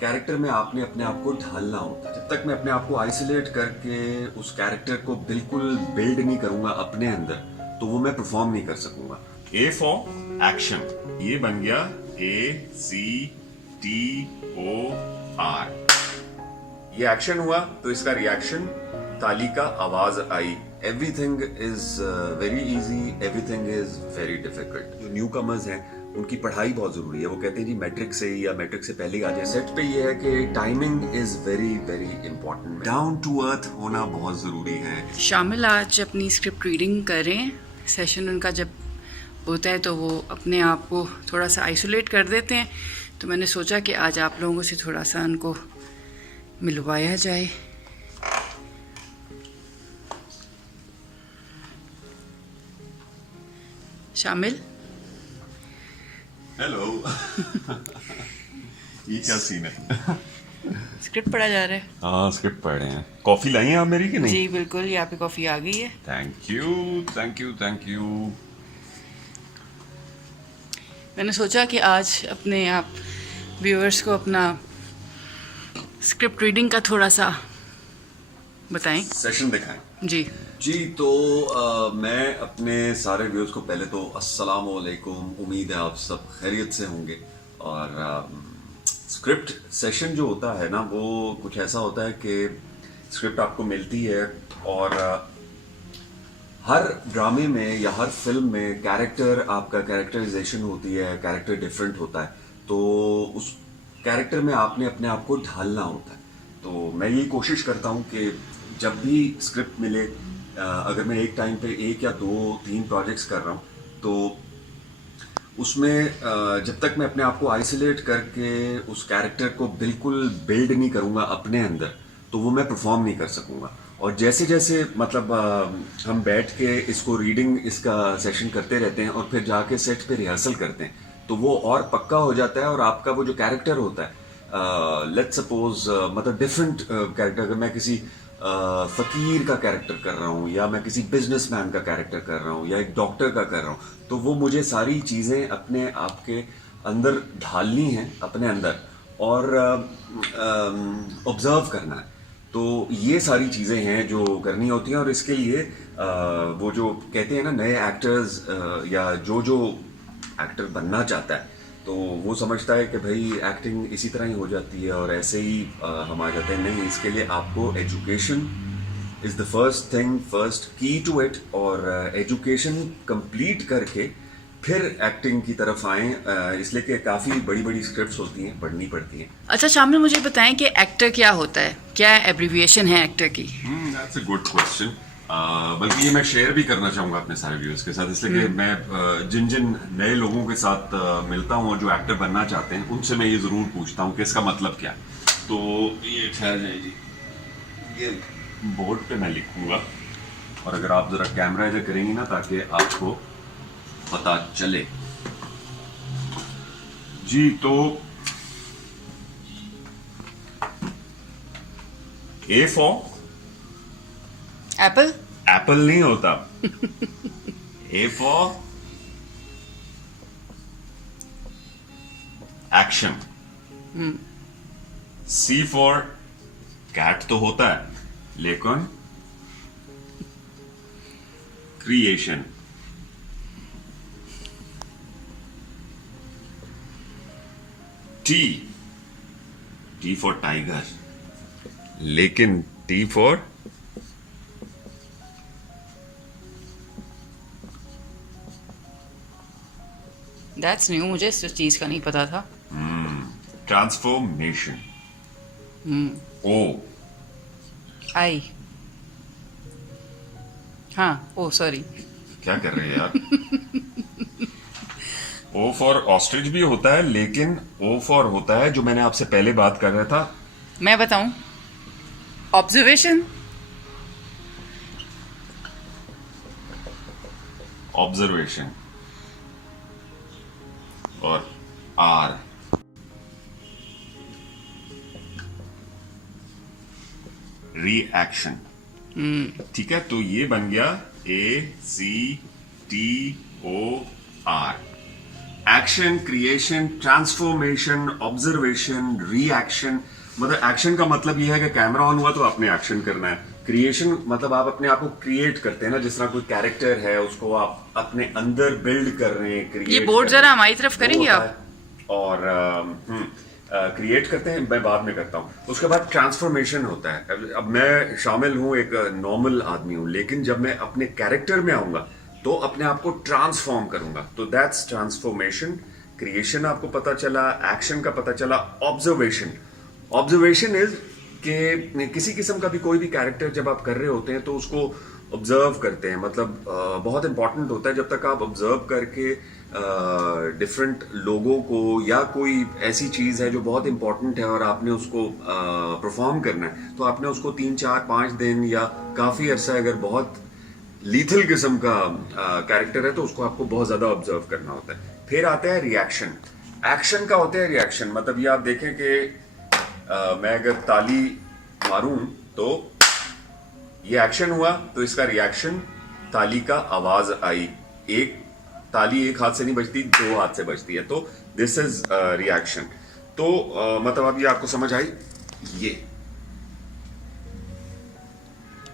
Character में आपने अपने आप को ढालना होता है। जब तक मैं अपने आप को आइसोलेट करके उस कैरेक्टर को बिल्कुल बिल्ड नहीं करूंगा अपने अंदर, तो वो मैं परफॉर्म नहीं कर सकूंगा। ए फॉर एक्शन। ये बन गया ACTOR। ये एक्शन हुआ तो इसका रिएक्शन ताली का आवाज आई। Everything is very easy, everything is very difficult. जो न्यू कमर्स हैं उनकी पढ़ाई बहुत जरूरी है। वो कहते हैं जी मैट्रिक से या मैट्रिक से पहले आ जाए। सेट पे ये है कि timing is very very important. Down to earth होना बहुत जरूरी है। शामिल आज अपनी स्क्रिप्ट रीडिंग करें। सेशन उनका जब होता है तो वो अपने आप को थोड़ा सा आइसोलेट कर देते हैं, तो मैंने सोचा कि आज आप लोगों से थोड़ा सा उनको मिलवाया जाए। शामिल, हेलो। ये क्या सीन है? स्क्रिप्ट पढ़ा जा रहा है। हाँ, स्क्रिप्ट पढ़ रहे हैं। कॉफी लाई हैं आप मेरी कि नहीं? जी बिल्कुल, यहाँ पे कॉफ़ी आ गई है। Thank you thank you thank you. मैंने सोचा कि आज अपने आप व्यूअर्स को अपना स्क्रिप्ट रीडिंग का थोड़ा सा बताएं। सेशन दिखाएं जी जी। तो मैं अपने सारे व्यूअर्स को पहले तो अस्सलाम वालेकुम। उम्मीद है आप सब खैरियत से होंगे। और स्क्रिप्ट सेशन जो होता है ना, वो कुछ ऐसा होता है कि स्क्रिप्ट आपको मिलती है और हर ड्रामे में या हर फिल्म में कैरेक्टर, आपका कैरेक्टराइजेशन होती है, कैरेक्टर डिफरेंट होता है, तो उस कैरेक्टर में आपने अपने आप को ढालना होता है। तो मैं यही कोशिश करता हूँ कि जब भी स्क्रिप्ट मिले, अगर मैं एक टाइम पे एक या दो तीन प्रोजेक्ट्स कर रहा हूँ, तो उसमें जब तक मैं अपने आप को आइसोलेट करके उस कैरेक्टर को बिल्कुल बिल्ड नहीं करूँगा अपने अंदर, तो वो मैं परफॉर्म नहीं कर सकूँगा। और जैसे जैसे मतलब हम बैठ के इसको रीडिंग, इसका सेशन करते रहते हैं और फिर जाके सेट पे रिहर्सल करते हैं, तो वो और पक्का हो जाता है। और आपका वो जो कैरेक्टर होता है, लेट्स सपोज मतलब डिफरेंट कैरेक्टर, अगर मैं किसी फकीर का कैरेक्टर कर रहा हूँ, या मैं किसी बिजनेसमैन का कैरेक्टर कर रहा हूँ, या एक डॉक्टर का कर रहा हूँ, तो वो मुझे सारी चीज़ें अपने आप के अंदर ढालनी है अपने अंदर और ऑब्जर्व करना है। तो ये सारी चीज़ें हैं जो करनी होती हैं। और इसके लिए वो जो कहते हैं ना, नए एक्टर्स या जो जो एक्टर बनना चाहता है, तो वो समझता है कि भाई एक्टिंग इसी तरह ही हो जाती है और ऐसे ही हम आ जाते हैं। नहीं, इसके लिए आपको education is the first thing, first की टू इट। और एजुकेशन कंप्लीट करके फिर एक्टिंग की तरफ आएँ, इसलिए कि काफ़ी बड़ी बड़ी स्क्रिप्ट्स होती हैं, पढ़नी पड़ती हैं। अच्छा शामिल, मुझे बताएं कि एक्टर क्या होता है, क्या एब्रीविएशन है एक्टर की? That's a good question. बल्कि ये मैं शेयर भी करना चाहूंगा अपने सारे व्यूअर्स के साथ, इसलिए कि मैं जिन जिन नए लोगों के साथ मिलता हूँ और जो एक्टर बनना चाहते हैं, उनसे मैं ये जरूर पूछता हूँ कि इसका मतलब क्या। तो ये ठहर जाए जी, ये बोर्ड पे मैं लिखूंगा, और अगर आप जरा कैमरा इधर करेंगी ना, ताकि आपको पता चले जी। तो ए फॉर एप्पल। एप्पल नहीं होता। A for action. C for cat तो होता है, लेकिन creation. T, T for tiger, लेकिन टी फॉर दैट्स न्यू, मुझे इस चीज़ का नहीं पता था। ट्रांसफॉर्मेशन। ओ, आई, हाँ, ओ सॉरी। क्या कर रहे हैं यार? ओ फॉर ऑस्ट्रिच भी होता है, लेकिन ओ फॉर होता है जो मैंने आपसे पहले बात कर रहा था। मैं बताऊं, ऑब्जर्वेशन। ऑब्जर्वेशन। और आर, रिएक्शन। ठीक है, तो ये बन गया ACTOR। Action, creation, transformation, observation, reaction. मतलब एक्शन का मतलब ये है कि कैमरा ऑन हुआ तो आपने एक्शन करना है। क्रिएशन मतलब आप अपने आप को क्रिएट करते हैं ना, जिस तरह कोई कैरेक्टर है उसको आप अपने अंदर बिल्ड कर रहे हैं, क्रिएट। ये बोर्ड जरा हमारी तरफ करेंगे आप। और क्रिएट करते हैं, मैं बाद में करता हूँ। उसके बाद ट्रांसफॉर्मेशन होता है। अब मैं शामिल हूँ, एक नॉर्मल आदमी हूँ, लेकिन जब मैं अपने कैरेक्टर में आऊंगा तो अपने आप को ट्रांसफॉर्म करूंगा, तो दैट्स ट्रांसफॉर्मेशन। क्रिएशन आपको पता चला, एक्शन का पता चला, ऑब्जर्वेशन। ऑब्जर्वेशन इज कि किसी किस्म का भी कोई भी कैरेक्टर जब आप कर रहे होते हैं तो उसको ऑब्जर्व करते हैं। मतलब बहुत इंपॉर्टेंट होता है जब तक आप ऑब्जर्व करके डिफरेंट लोगों को, या कोई ऐसी चीज़ है जो बहुत इंपॉर्टेंट है और आपने उसको परफॉर्म करना है, तो आपने उसको 3, 4, 5 दिन या काफ़ी अरसा, अगर बहुत लीथल किस्म का कैरेक्टर है तो उसको आपको बहुत ज़्यादा ऑब्जर्व करना होता है। फिर आता है रिएक्शन। एक्शन का होता है रिएक्शन। मतलब ये आप देखें कि मैं अगर ताली मारूं तो ये एक्शन हुआ, तो इसका रिएक्शन ताली का आवाज आई। एक ताली एक हाथ से नहीं बजती, 2 हाथ से बजती है, तो दिस इज रिएक्शन। तो मतलब अब ये आपको समझ आई। ये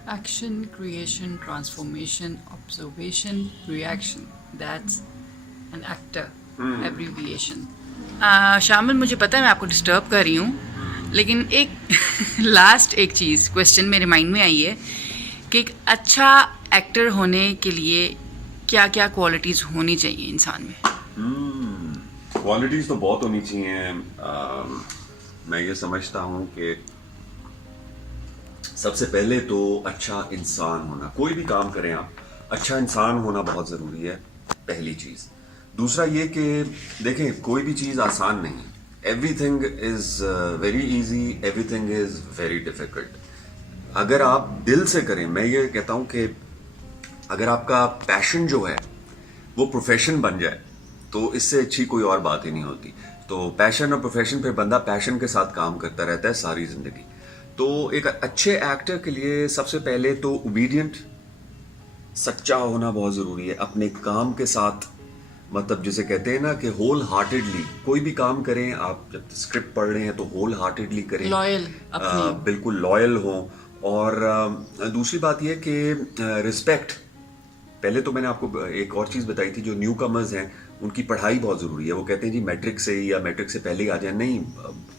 Action, creation, transformation, observation, reaction. That's an actor abbreviation. शामिल, मुझे पता है मैं आपको डिस्टर्ब कर रही हूँ, लेकिन एक लास्ट एक चीज़ क्वेश्चन मेरे माइंड में आई है कि एक अच्छा एक्टर होने के लिए क्या क्या क्वालिटीज़ होनी चाहिए इंसान में? क्वालिटीज तो बहुत होनी चाहिए। मैं ये समझता हूँ कि सबसे पहले तो अच्छा इंसान होना। कोई भी काम करें आप, अच्छा इंसान होना बहुत ज़रूरी है, पहली चीज़। दूसरा ये कि देखें, कोई भी चीज़ आसान नहीं। Everything is very easy, everything is very difficult. अगर आप दिल से करें, मैं ये कहता हूँ कि अगर आपका पैशन जो है वो प्रोफेशन बन जाए तो इससे अच्छी कोई और बात ही नहीं होती। तो पैशन और प्रोफेशन, फिर बंदा पैशन के साथ काम करता रहता है सारी ज़िंदगी। तो एक अच्छे एक्टर के लिए सबसे पहले तो ओबीडियंट, सच्चा होना बहुत ज़रूरी है अपने काम के साथ। मतलब जिसे कहते हैं ना कि होल हार्टेडली कोई भी काम करें। आप जब स्क्रिप्ट पढ़ रहे हैं तो होल हार्टेडली करें, लॉयल, बिल्कुल लॉयल हो। और दूसरी बात यह कि रिस्पेक्ट। पहले तो मैंने आपको एक और चीज़ बताई थी, जो न्यू कमर्स हैं उनकी पढ़ाई बहुत ज़रूरी है। वो कहते हैं जी मैट्रिक से या मैट्रिक से पहले आ जाए। नहीं,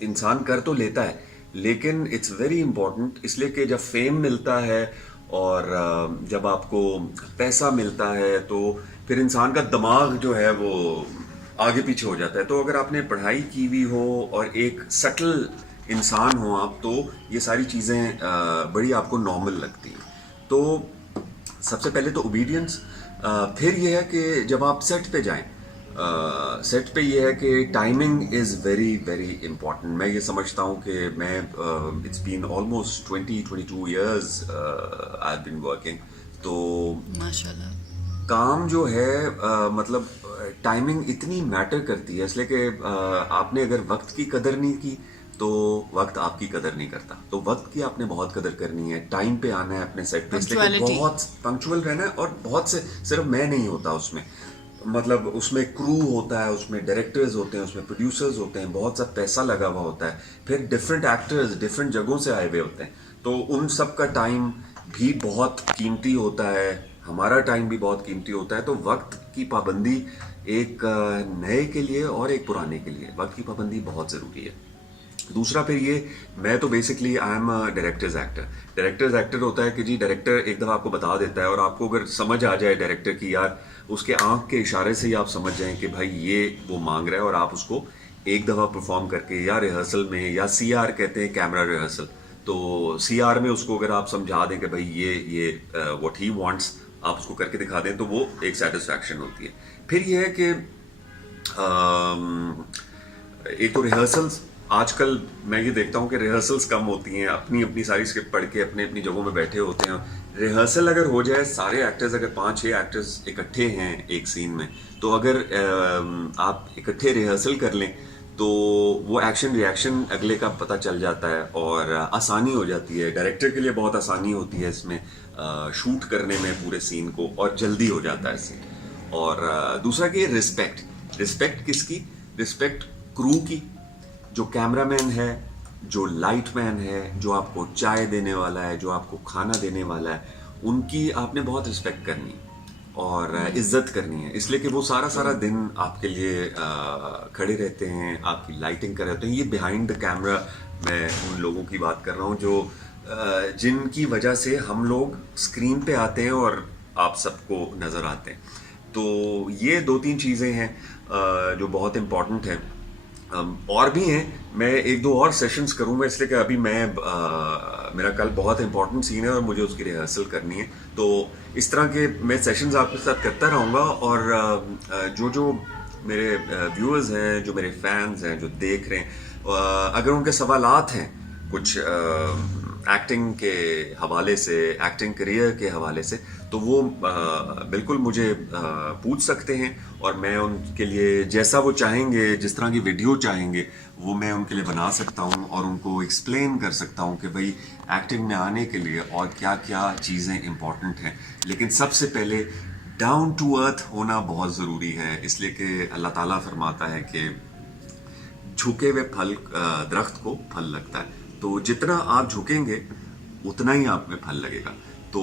इंसान कर तो लेता है, लेकिन इट्स वेरी इंपॉर्टेंट, इसलिए कि जब फेम मिलता है और जब आपको पैसा मिलता है तो फिर इंसान का दिमाग जो है वो आगे पीछे हो जाता है। तो अगर आपने पढ़ाई की हुई हो और एक सटल इंसान हो आप, तो ये सारी चीज़ें बड़ी आपको नॉर्मल लगती हैं। तो सबसे पहले तो ओबीडियंस। फिर ये है कि जब आप सेट पे जाएं, सेट पे ये है कि timing is very very important. मैं ये समझता हूँ कि मैं it's been almost 22 years I have been working. तो माशाल्लाह काम जो है मतलब टाइमिंग इतनी मैटर करती है, इसलिए कि आपने अगर वक्त की कदर नहीं की तो वक्त आपकी कदर नहीं करता। तो वक्त की आपने बहुत कदर करनी है, टाइम पे आना है अपने सेट पे, इसलिए कि बहुत पंक्चुअल रहना है। और बहुत से, सिर्फ मैं नहीं होता उसमें, मतलब उसमें क्रू होता है, उसमें डायरेक्टर्स होते हैं, उसमें प्रोड्यूसर्स होते हैं, बहुत सा पैसा लगा हुआ होता है। फिर डिफरेंट एक्टर्स डिफरेंट जगहों से आए हुए होते हैं, तो उन सब का टाइम भी बहुत कीमती होता है, हमारा टाइम भी बहुत कीमती होता है। तो वक्त की पाबंदी एक नए के लिए और एक पुराने के लिए वक्त की पाबंदी बहुत ज़रूरी है। दूसरा फिर ये, मैं तो basically I am a directors actor. Directors actor होता है कि जी डायरेक्टर एक दफ़ा आपको बता देता है, और आपको अगर समझ आ जाए डायरेक्टर की, यार उसके आंख के इशारे से ही आप समझ जाएं कि भाई ये वो मांग रहा है, और आप उसको एक दफ़ा परफॉर्म करके, या रिहर्सल में, या CR कहते हैं कैमरा रिहर्सल, तो CR में उसको अगर आप समझा दें कि भाई ये व्हाट ही वांट्स, आप उसको करके दिखा दें, तो वो एक सेटिस्फैक्शन होती है। फिर ये है कि एक तो रिहर्सल्स, आजकल मैं ये देखता हूँ कि रिहर्सल्स कम होती हैं, अपनी अपनी सारी स्क्रिप्ट पढ़ के अपने अपनी जगहों में बैठे होते हैं। रिहर्सल अगर हो जाए, सारे एक्टर्स अगर 5-6 एक्टर्स इकट्ठे हैं एक सीन में, तो अगर आप इकट्ठे रिहर्सल कर लें तो वो एक्शन रिएक्शन अगले का पता चल जाता है और आसानी हो जाती है। डायरेक्टर के लिए बहुत आसानी होती है इसमें शूट करने में पूरे सीन को, और जल्दी हो जाता है सीन। और दूसरा कि रिस्पेक्ट, रिस्पेक्ट किसकी? रिस्पेक्ट क्रू की, जो कैमरामैन है, जो लाइटमैन है, जो आपको चाय देने वाला है, जो आपको खाना देने वाला है, उनकी आपने बहुत रिस्पेक्ट करनी है और इज्जत करनी है, इसलिए कि वो सारा दिन आपके लिए खड़े रहते हैं, आपकी लाइटिंग कर रहे होते हैं। ये बिहाइंड द कैमरा मैं उन लोगों की बात कर रहा हूँ जो जिनकी वजह से हम लोग स्क्रीन पे आते हैं और आप सबको नज़र आते हैं। तो ये 2-3 चीज़ें हैं जो बहुत इम्पॉर्टेंट हैं। और भी हैं, मैं 1-2 और सेशंस करूँगा, इसलिए कि अभी मेरा कल बहुत इंपॉर्टेंट सीन है और मुझे उसकी रिहर्सल करनी है। तो इस तरह के मैं सेशंस आपके साथ करता रहूँगा और जो मेरे व्यूअर्स हैं, जो मेरे फैंस हैं, जो देख रहे हैं, अगर उनके सवालात हैं कुछ एक्टिंग के हवाले से, एक्टिंग करियर के हवाले से, तो वो बिल्कुल मुझे पूछ सकते हैं और मैं उनके लिए जैसा वो चाहेंगे, जिस तरह की वीडियो चाहेंगे, वो मैं उनके लिए बना सकता हूँ और उनको एक्सप्लेन कर सकता हूँ कि भाई एक्टिंग में आने के लिए और क्या क्या चीज़ें इम्पॉर्टेंट हैं। लेकिन सबसे पहले डाउन टू अर्थ होना बहुत ज़रूरी है, इसलिए कि अल्लाह ताला फरमाता है कि झुके हुए दरख्त को फल लगता है। तो जितना आप झुकेंगे उतना ही आप में फल लगेगा। तो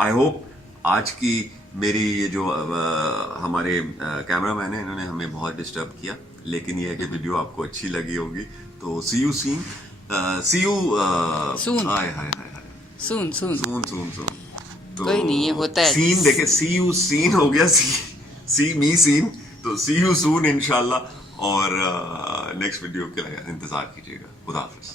आई होप आज की मेरी ये जो हमारे कैमरामैन है, इन्होंने हमें बहुत डिस्टर्ब किया, लेकिन ये है कि वीडियो आपको अच्छी लगी होगी। तो सी यू सून। Soon. हाय हाय हाय हाय सून तो कोई नहीं, ये होता है। सीन देखे, सी यू सीन हो गया, सी मी सीन, तो सी यू सून इंशाल्लाह। और नेक्स्ट वीडियो के लिए इंतजार कीजिएगा। खुदा हाफिज।